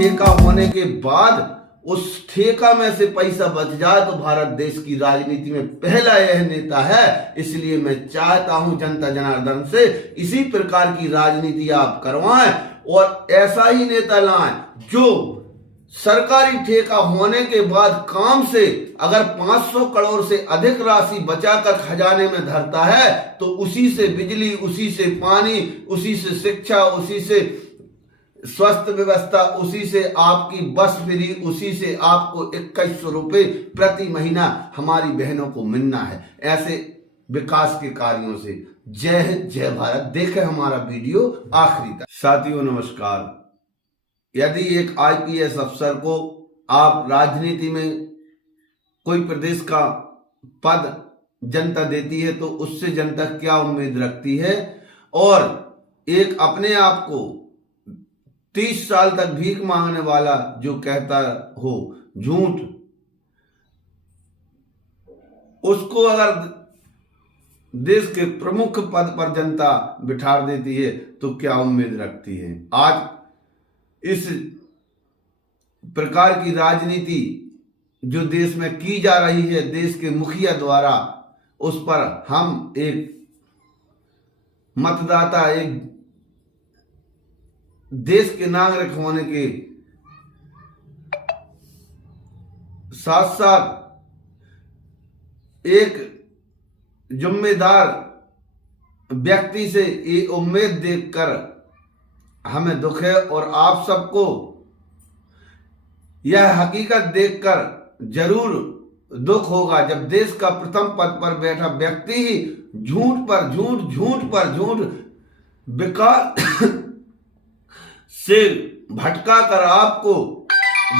ठेका होने के बाद उस ठेका में से पैसा बच जाए तो भारत देश की राजनीति में पहला यह नेता है। इसलिए मैं चाहता हूं जनता जनार्दन से इसी प्रकार की राजनीति आप करवाएं और ऐसा ही नेता लाएं जो सरकारी ठेका होने के बाद काम से अगर 500 करोड़ से अधिक राशि बचाकर खजाने में धरता है तो उसी से बिजली, उसी से पानी, उसी से शिक्षा, उसी से स्वास्थ्य व्यवस्था, उसी से आपकी बस फ्री, उसी से आपको 2100 रुपये प्रति महीना हमारी बहनों को मिलना है। ऐसे विकास के कार्यों से जय हिंद, जय भारत। देखें हमारा वीडियो आखिरी तक। साथियों नमस्कार। यदि एक आईपीएस अफसर को आप राजनीति में कोई प्रदेश का पद जनता देती है तो उससे जनता क्या उम्मीद रखती है, और एक अपने आप को 30 साल तक भीख मांगने वाला जो कहता हो झूठ, उसको अगर देश के प्रमुख पद पर जनता बिठा देती है तो क्या उम्मीद रखती है। आज इस प्रकार की राजनीति जो देश में की जा रही है देश के मुखिया द्वारा, उस पर हम एक मतदाता, एक देश के नागरिक होने के साथ साथ एक जिम्मेदार व्यक्ति से ये उम्मीद देखकर हमें दुख है, और आप सबको यह हकीकत देखकर जरूर दुख होगा जब देश का प्रथम पद पर बैठा व्यक्ति ही झूठ पर झूठ, झूठ पर झूठ, विकास से भटका कर आपको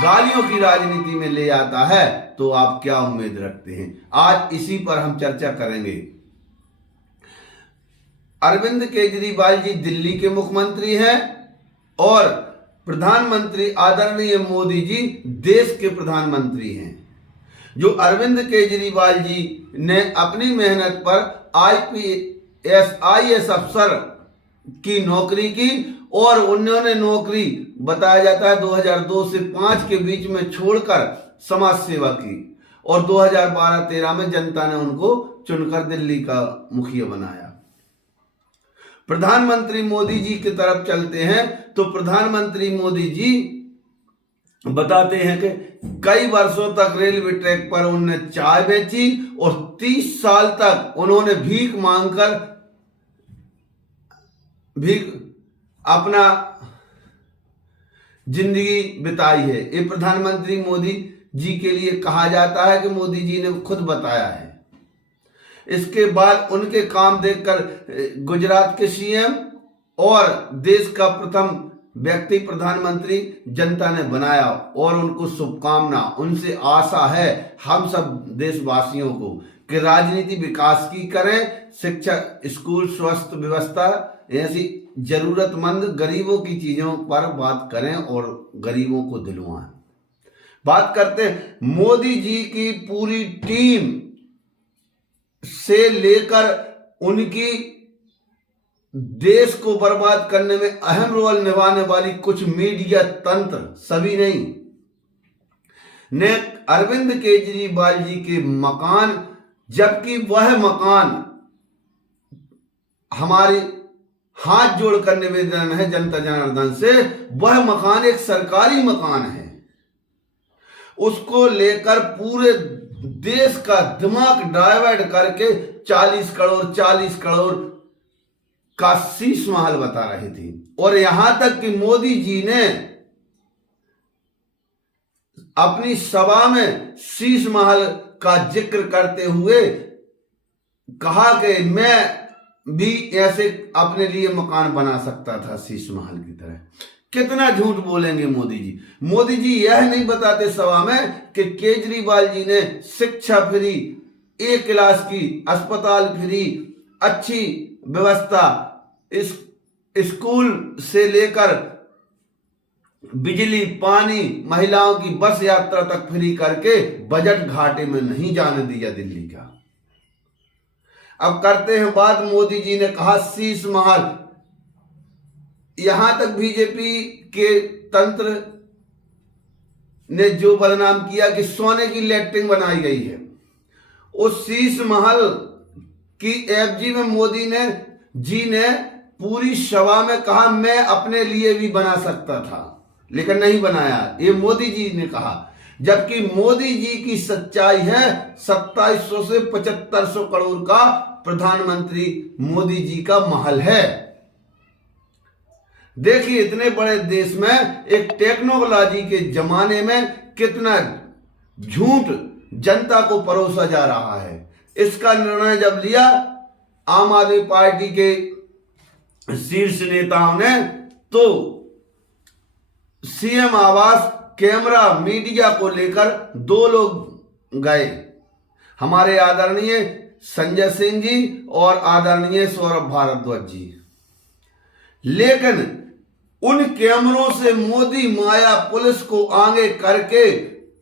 गालियों की राजनीति में ले आता है तो आप क्या उम्मीद रखते हैं। आज इसी पर हम चर्चा करेंगे। अरविंद केजरीवाल जी दिल्ली के मुख्यमंत्री हैं और प्रधानमंत्री आदरणीय मोदी जी देश के प्रधानमंत्री हैं। जो अरविंद केजरीवाल जी ने अपनी मेहनत पर आईएएस अफसर की नौकरी की और उन्होंने नौकरी बताया जाता है 2002 से 5 के बीच में छोड़कर समाज सेवा की, और 2012-13 में जनता ने उनको चुनकर दिल्ली का मुखिया बनाया। प्रधानमंत्री मोदी जी की तरफ चलते हैं तो प्रधानमंत्री मोदी जी बताते हैं कि कई वर्षों तक रेलवे ट्रैक पर उन्होंने चाय बेची और 30 साल तक उन्होंने भीख मांगकर अपना जिंदगी बिताई है। ये प्रधानमंत्री मोदी जी के लिए कहा जाता है कि मोदी जी ने खुद बताया है। इसके बाद उनके काम देखकर गुजरात के सीएम और देश का प्रथम व्यक्ति प्रधानमंत्री जनता ने बनाया, और उनको शुभकामना, उनसे आशा है हम सब देशवासियों को कि राजनीति विकास की करें, शिक्षा, स्कूल, स्वास्थ्य व्यवस्था, ऐसी जरूरतमंद गरीबों की चीजों पर बात करें और गरीबों को दिलवाएं। बात करते हैं मोदी जी की पूरी टीम से लेकर उनकी देश को बर्बाद करने में अहम रोल निभाने वाली कुछ मीडिया तंत्र, सभी नहीं, ने अरविंद केजरीवाल जी के मकान, जबकि वह मकान हमारे हाथ जोड़कर निवेदन है जनता जनार्दन से, वह मकान एक सरकारी मकान है, उसको लेकर पूरे देश का दिमाग डाइवर्ट करके 40 करोड़ का शीश महल बता रहे थे। और यहां तक कि मोदी जी ने अपनी सभा में शीश महल का जिक्र करते हुए कहा कि मैं भी ऐसे अपने लिए मकान बना सकता था शीश महल की तरह। कितना झूठ बोलेंगे मोदी जी। मोदी जी यह नहीं बताते सभा में कि केजरीवाल जी ने शिक्षा फ्री, एक क्लास की, अस्पताल फ्री, अच्छी व्यवस्था, इस स्कूल से लेकर बिजली, पानी, महिलाओं की बस यात्रा तक फ्री करके बजट घाटे में नहीं जाने दिया दिल्ली का। अब करते हैं बात, मोदी जी ने कहा शीश महल, यहां तक बीजेपी के तंत्र ने जो बदनाम किया कि सोने की लैट्रिन बनाई गई है, उस शीश महल की एफजी में मोदी जी ने पूरी सभा में कहा मैं अपने लिए भी बना सकता था, लेकिन नहीं बनाया, ये मोदी जी ने कहा। जबकि मोदी जी की सच्चाई है 2700 से 7500 करोड़ का प्रधानमंत्री मोदी जी का महल है। देखिए इतने बड़े देश में एक टेक्नोलॉजी के जमाने में कितना झूठ जनता को परोसा जा रहा है। इसका निर्णय जब लिया आम आदमी पार्टी के शीर्ष नेताओं ने, तो सीएम आवास कैमरा मीडिया को लेकर 2 लोग गए, हमारे आदरणीय संजय सिंह जी और आदरणीय सौरभ भारद्वाज जी। लेकिन उन कैमरों से मोदी माया पुलिस को आगे करके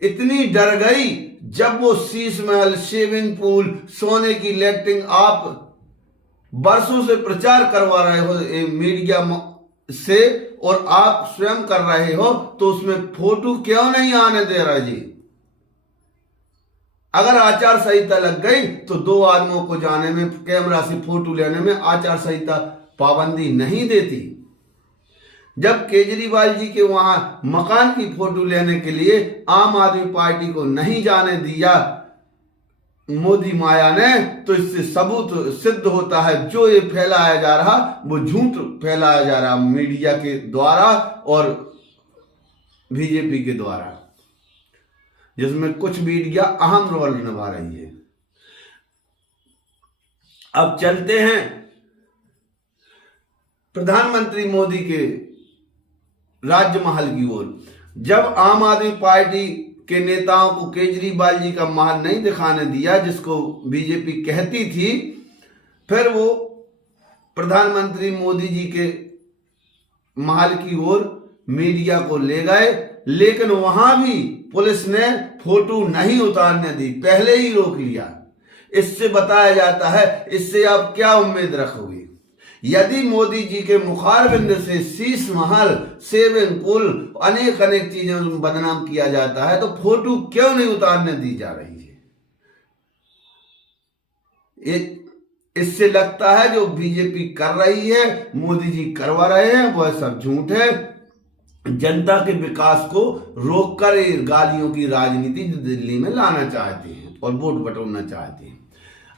इतनी डर गई, जब वो शीश महल, स्विमिंग पूल, सोने की लैट्रिन आप बरसों से प्रचार करवा रहे हो मीडिया से और आप स्वयं कर रहे हो, तो उसमें फोटो क्यों नहीं आने दे रहा जी? अगर आचार संहिता लग गई तो 2 आदमियों को जाने में, कैमरा से फोटो लेने में आचार संहिता पाबंदी नहीं देती। जब केजरीवाल जी के वहां मकान की फोटो लेने के लिए आम आदमी पार्टी को नहीं जाने दिया मोदी माया ने, तो इससे सबूत सिद्ध होता है जो ये फैलाया जा रहा वो झूठ फैलाया जा रहा मीडिया के द्वारा और बीजेपी के द्वारा, जिसमें कुछ मीडिया अहम रोल निभा रही है। अब चलते हैं प्रधानमंत्री मोदी के राजमहल की ओर। जब आम आदमी पार्टी के नेताओं को केजरीवाल जी का महल नहीं दिखाने दिया, जिसको बीजेपी कहती थी, फिर वो प्रधानमंत्री मोदी जी के महल की ओर मीडिया को ले गए, लेकिन वहां भी पुलिस ने फोटो नहीं उतारने दी, पहले ही रोक लिया। इससे बताया जाता है, इससे आप क्या उम्मीद रखोगे? यदि मोदी जी के मुखारबिंद से शीश महल, स्विमिंग पूल, अनेक चीजों में बदनाम किया जाता है, तो फोटो क्यों नहीं उतारने दी जा रही है? इससे लगता है जो बीजेपी कर रही है, मोदी जी करवा रहे हैं, वह सब झूठ है। जनता के विकास को रोककर गालियों की राजनीति दिल्ली में लाना चाहते हैं और वोट बटोरना चाहते हैं।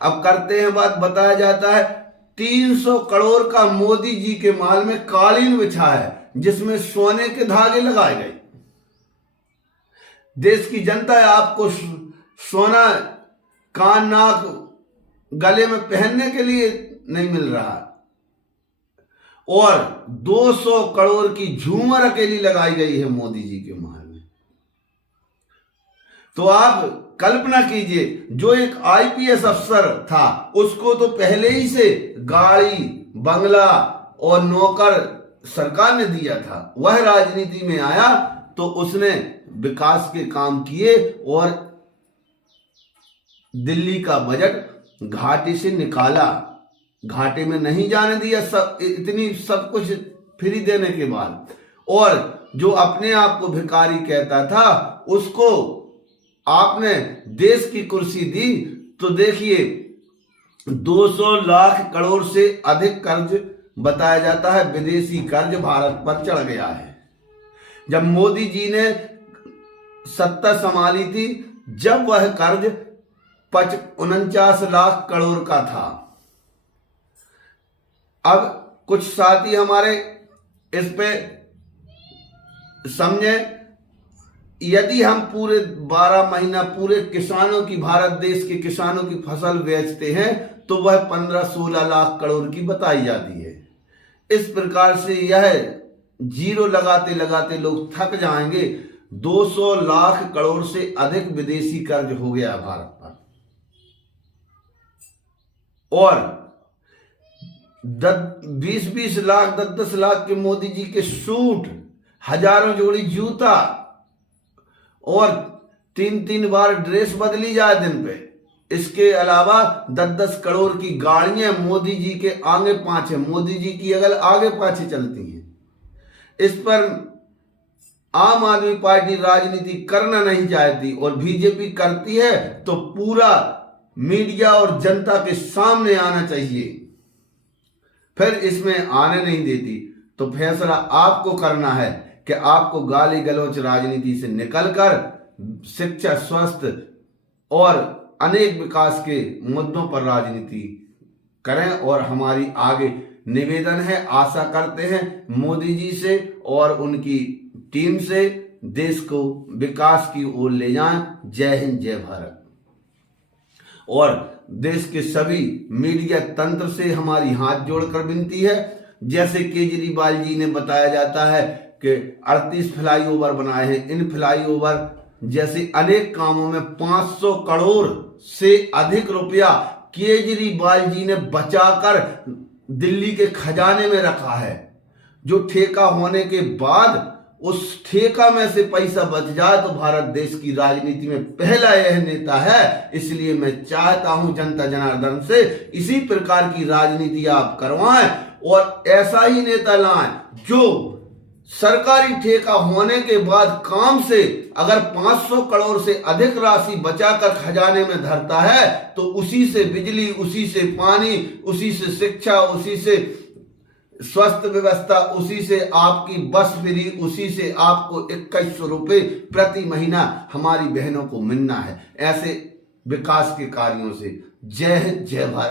अब करते हैं बात, बताया जाता है 300 करोड़ का मोदी जी के महल में कालीन बिछा है, जिसमें सोने के धागे लगाए गए। देश की जनता है, आपको सोना कान, नाक, गले में पहनने के लिए नहीं मिल रहा, और 200 करोड़ की झूमर अकेली लगाई गई है मोदी जी के महल में। तो आप कल्पना कीजिए, जो एक आईपीएस अफसर था उसको तो पहले ही से गाड़ी, बंगला और नौकर सरकार ने दिया था, वह राजनीति में आया तो उसने विकास के काम किए और दिल्ली का बजट घाटे से निकाला, घाटे में नहीं जाने दिया, इतनी सब कुछ फ्री देने के बाद। और जो अपने आप को भिखारी कहता था उसको आपने देश की कुर्सी दी, तो देखिए 200 लाख करोड़ से अधिक कर्ज बताया जाता है, विदेशी कर्ज भारत पर चढ़ गया है। जब मोदी जी ने सत्ता संभाली थी, जब वह कर्ज 49 लाख करोड़ का था। अब कुछ साथी हमारे इस पे समझे, यदि हम पूरे 12 महीना पूरे किसानों की, भारत देश के किसानों की फसल बेचते हैं तो वह 15-16 लाख करोड़ की बताई जाती है। इस प्रकार से यह जीरो लगाते लगाते लोग थक जाएंगे। 200 लाख करोड़ से अधिक विदेशी कर्ज हो गया भारत पर, और 20-20 लाख 10-10 लाख के मोदी जी के सूट, हजारों जोड़ी जूता और 3-3 बार ड्रेस बदली जाए दिन पे। इसके अलावा 10-10 करोड़ की गाड़ियां मोदी जी के आगे पाछे, मोदी जी की अगर आगे पाछे चलती हैं। इस पर आम आदमी पार्टी राजनीति करना नहीं चाहती और बीजेपी करती है तो पूरा मीडिया और जनता के सामने आना चाहिए, फिर इसमें आने नहीं देती। तो फैसला आपको करना है कि आपको गाली गलौच राजनीति से निकलकर शिक्षा, स्वास्थ्य और अनेक विकास के मुद्दों पर राजनीति करें। और हमारी आगे निवेदन है, आशा करते हैं मोदी जी से और उनकी टीम से देश को विकास की ओर ले जाएं। जय हिंद, जय भारत। और देश के सभी मीडिया तंत्र से हमारी हाथ जोड़कर विनती है, जैसे केजरीवाल जी ने बताया जाता है कि 38 फ्लाईओवर बनाए हैं, इन फ्लाईओवर जैसे अनेक कामों में 500 करोड़ से अधिक रुपया केजरीवाल जी ने बचाकर दिल्ली के खजाने में रखा है। जो ठेका होने के बाद उस ठेका में से पैसा बच जाए तो भारत देश की राजनीति में पहला यह नेता है। इसलिए मैं चाहता हूं जनता जनार्दन से इसी प्रकार की राजनीति आप करवाएं और ऐसा ही नेता लाएं जो सरकारी ठेका होने के बाद काम से अगर 500 करोड़ से अधिक राशि बचाकर खजाने में धरता है तो उसी से बिजली, उसी से पानी, उसी से शिक्षा, उसी से स्वास्थ्य व्यवस्था, उसी से आपकी बस फ्री, उसी से आपको 2100 रुपये प्रति महीना हमारी बहनों को मिलना है। ऐसे विकास के कार्यों से। जय हिंद, जय भारत।